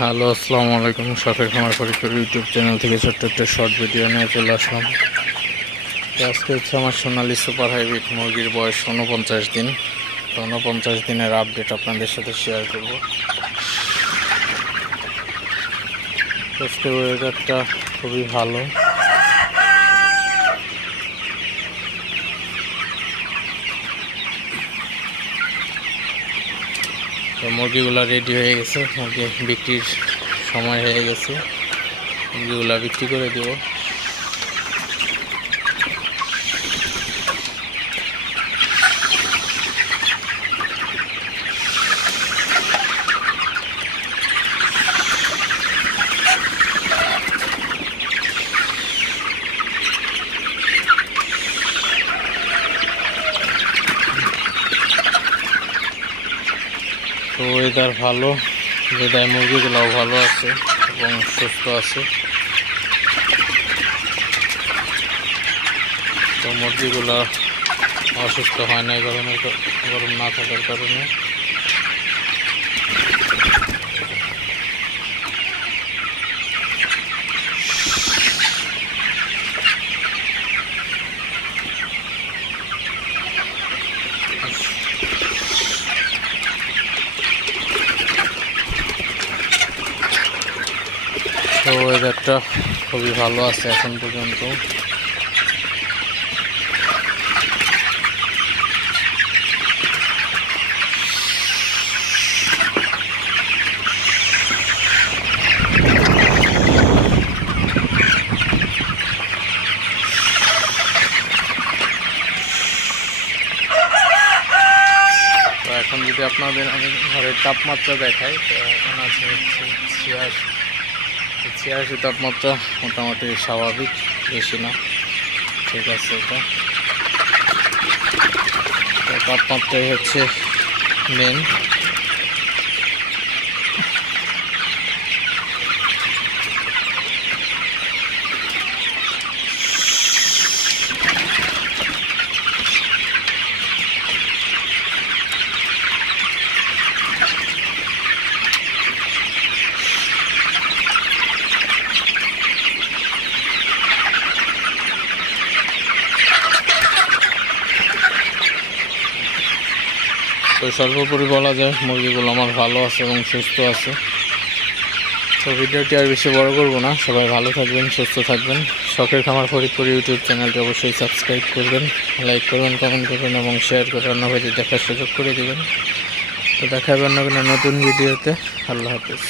হ্যালো, আসসালামু আলাইকুম। শখের খামার ফরিদপুর ইউটিউব চ্যানেল থেকে ছোট্ট একটা শর্ট ভিডিও নিয়ে চলে আসলাম। আজকে হচ্ছে আমার সোনালী সুপার হাইব্রিড মুরগির বয়স 49 দিন। 49 দিনের আপডেট আপনাদের সাথে শেয়ার করব। আজকে ওয়েদারটা খুবই ভালো। তো মুরগিগুলো রেডি হয়ে গেছে, মুরগি বিক্রির সময় হয়ে গেছে, মুরগিগুলো বিক্রি করে দেব। তো ওয়েদার ভালো, বিদায় মুরগিগুলোও ভালো আছে এবং সুস্থ আছে। তো মুরগিগুলো অসুস্থ হয় না গরম না থাকার কারণে। তো ওয়েদারটা খুবই ভালো আছে এখন পর্যন্ত। তো এখন যদি আপনাদের আমি ঘরের তাপমাত্রা দেখাই, তো এখন আছে হচ্ছে 86 তাপমাত্রা, মোটামুটি স্বাভাবিক, বেশি না, ঠিক আছে। এটা তাপমাত্রাই হচ্ছে মেন। তো সর্বোপরি বলা যায় মুরগিগুলো আমার ভালো আছে এবং সুস্থ আছে। তো ভিডিওটি আর বেশি বড় করব না। সবাই ভালো থাকবেন, সুস্থ থাকবেন। শখের খামার ফরিদপুর ইউটিউব চ্যানেলটি অবশ্যই সাবস্ক্রাইব করবেন, লাইক করবেন, কমেন্ট করবেন এবং শেয়ার করে অন্য ভাইদের দেখার সুযোগ করে দেবেন। তো দেখা হবে অন্য কোনো নতুন ভিডিওতে। আল্লাহ হাফেজ।